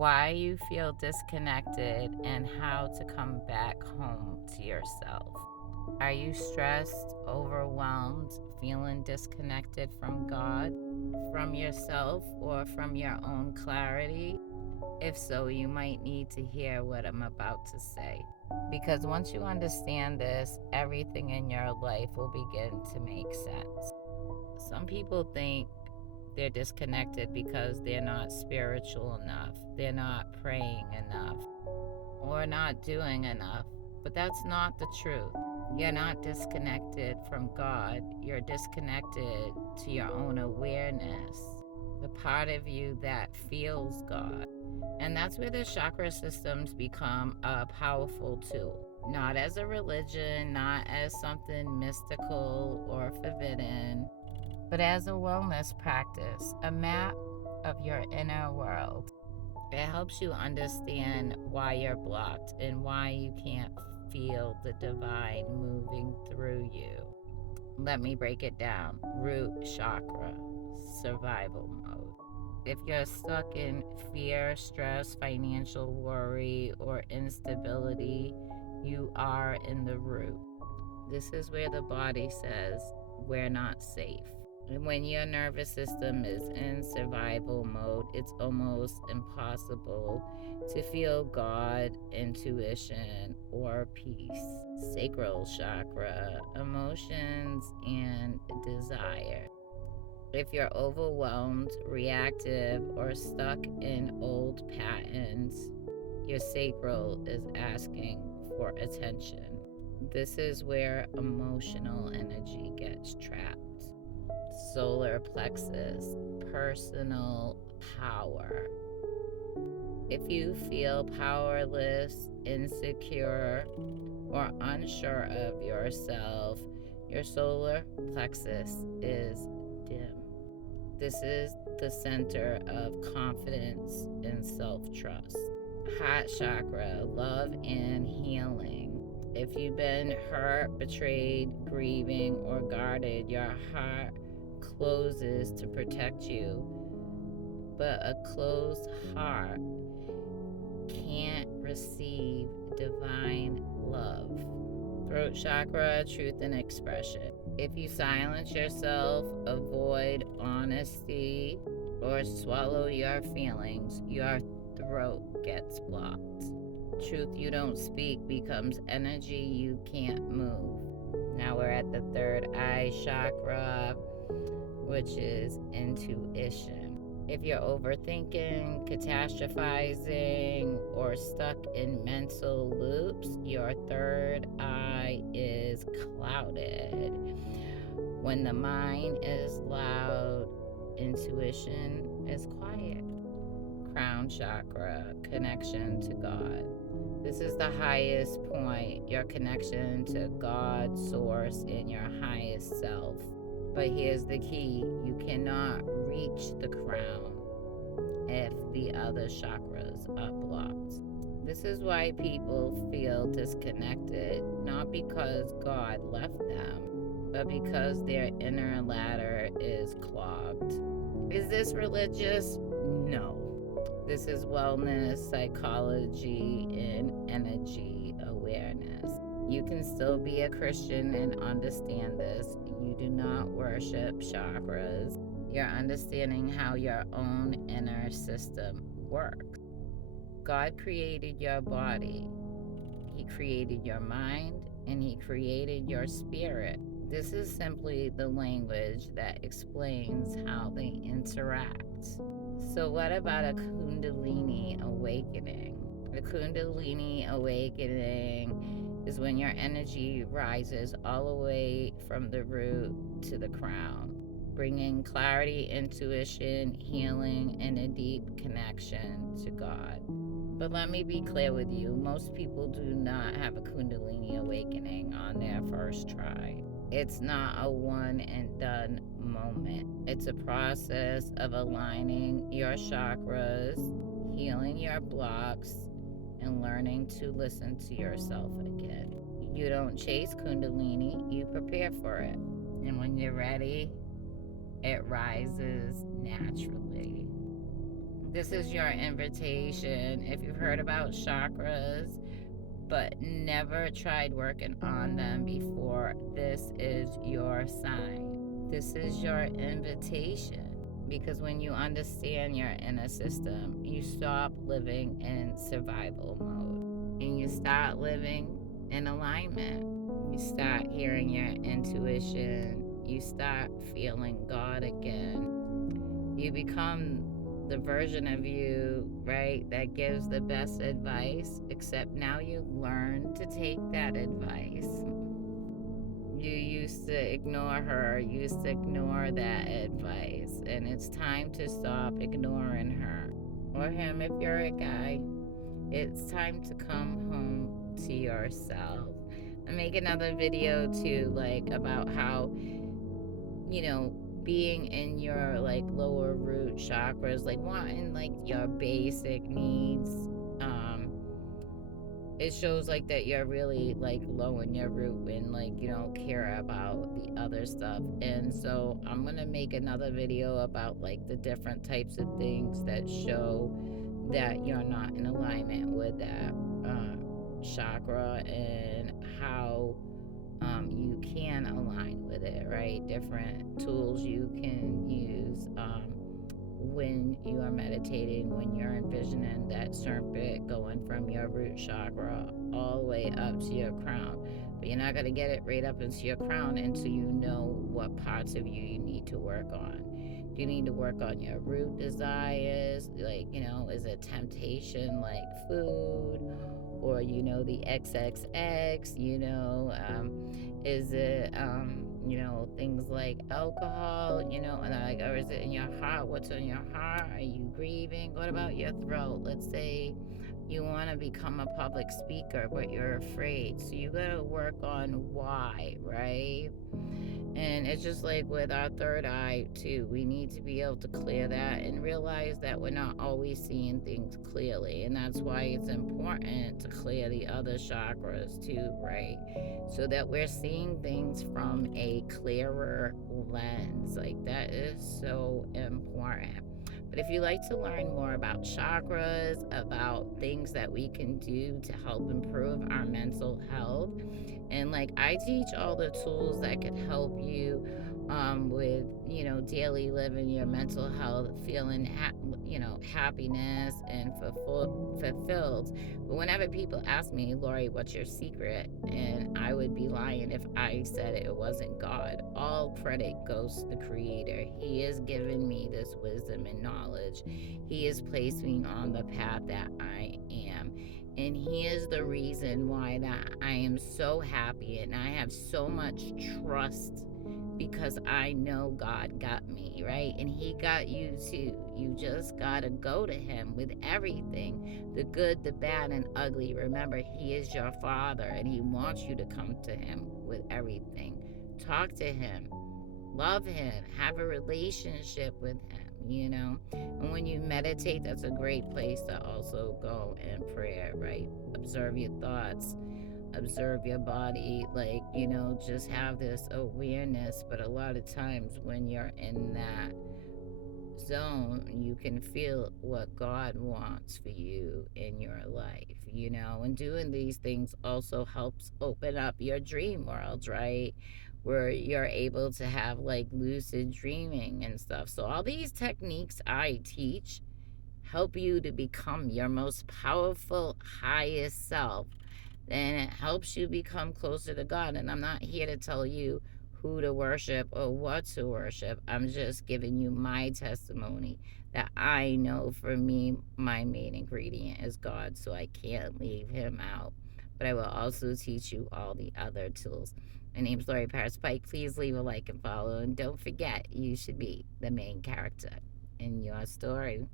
why you feel disconnected, and how to come back home to yourself. Are you stressed, overwhelmed, feeling disconnected from God, from yourself, or from your own clarity? If so, you might need to hear what I'm about to say. Because once you understand this, everything in your life will begin to make sense. Some people think they're disconnected because they're not spiritual enough, they're not praying enough, or not doing enough. But that's not the truth. You're not disconnected from God, you're disconnected to your own awareness, the part of you that feels God. And that's where the chakra systems become a powerful tool. Not as a religion, not as something mystical or forbidden, but as a wellness practice, a map of your inner world. It helps you understand why you're blocked and why you can't feel the divine moving through you. Let me break it down. Root chakra, survival mode. If you're stuck in fear, stress, financial worry, or instability, you are in the root. This is where the body says, we're not safe. And when your nervous system is in survival mode, it's almost impossible to feel God, intuition, or peace. Sacral chakra, emotions, and desire. If you're overwhelmed, reactive, or stuck in old patterns, your sacral is asking for attention. This is where emotional energy gets trapped. Solar plexus, personal power. If you feel powerless, insecure, or unsure of yourself, your solar plexus is dim. This is the center of confidence and self trust. Heart chakra, love and healing. If you've been hurt, betrayed, grieving, or guarded, your heart closes to protect you. But a closed heart can't receive divine love. Throat chakra, truth and expression. If you silence yourself, avoid honesty, or swallow your feelings, your throat gets blocked. Truth you don't speak becomes energy you can't move. Now we're at the third eye chakra, which is intuition. If you're overthinking, catastrophizing, or stuck in mental loops, your third eye is clouded. When the mind is loud, intuition is quiet. Crown chakra, connection to God. This is the highest point, your connection to God, source, and your highest self. But here's the key, you cannot reach the crown if the other chakras are blocked. This is why people feel disconnected, not because God left them, but because their inner ladder is clogged. Is this religious? No. This is wellness, psychology, and energy awareness. You can still be a Christian and understand this. You do not worship chakras. You're understanding how your own inner system works. God created your body, He created your mind, and He created your spirit. This is simply the language that explains how they interact. So, what about a Kundalini awakening? A Kundalini awakening is when your energy rises all the way from the root to the crown, bringing clarity, intuition, healing, and a deep connection to God. But let me be clear with you, most people do not have a Kundalini awakening on their first try. It's not a one and done moment. It's a process of aligning your chakras, healing your blocks, and learning to listen to yourself again. You don't chase Kundalini, you prepare for it. And when you're ready, it rises naturally. This is your invitation. If you've heard about chakras but never tried working on them before, this is your sign. This is your invitation. Because when you understand your inner system, you stop living in survival mode and you start living in alignment. You start hearing your intuition. You start feeling God again. You become the version of you, right, that gives the best advice, except now you learn to take that advice. You used to ignore her, used to ignore that advice, and it's time to stop ignoring her or him if you're a guy. It's time to come home to yourself. And make another video too, like about how, being in your like lower root chakras, like wanting like your basic needs, um, it shows like that you're really like low in your root when like you don't care about the other stuff. And so I'm gonna make another video about like the different types of things that show that you're not in alignment with that chakra, and how you can align with it, right? Different tools you can use when you are meditating, when you're envisioning that serpent going from your root chakra all the way up to your crown. But you're not going to get it right up into your crown until you know what parts of you need to work on. Do you need to work on your root desires? Like, is it temptation like food? Or the XXX, is it things like alcohol, and like, or is it in your heart? What's in your heart? Are you grieving? What about your throat? Let's say you want to become a public speaker but you're afraid, so you got to work on why, right? And it's just like with our third eye, too. We need to be able to clear that and realize that we're not always seeing things clearly. And that's why it's important to clear the other chakras, too, right? So that we're seeing things from a clearer lens. Like, that is so important. But if you'd like to learn more about chakras, about things that we can do to help improve our mental health, and like I teach all the tools that can help you with daily living, your mental health, feeling happiness and fulfilled. But whenever people ask me, Lori, what's your secret, and I would be lying if I said it wasn't God. All credit goes to the Creator. He has given me this wisdom and knowledge. He has placed me on the path that I am, and he is the reason why that I am so happy and I have so much trust, because I know God got me, right? And he got you too. You just got to go to him with everything, the good, the bad, and ugly. Remember, he is your father and he wants you to come to him with everything. Talk to him, love him, have a relationship with him. And when you meditate, that's a great place to also go in prayer, right? Observe your thoughts, observe your body, like, just have this awareness. But a lot of times when you're in that zone, you can feel what God wants for you in your life. And doing these things also helps open up your dream worlds, right? Where you're able to have like lucid dreaming and stuff. So, all these techniques I teach help you to become your most powerful, highest self, and it helps you become closer to God. And I'm not here to tell you who to worship or what to worship. I'm just giving you my testimony that I know for me, my main ingredient is God, so I can't leave him out. But I will also teach you all the other tools. My name's Lori Paris Pike. Please leave a like and follow. And don't forget, you should be the main character in your story.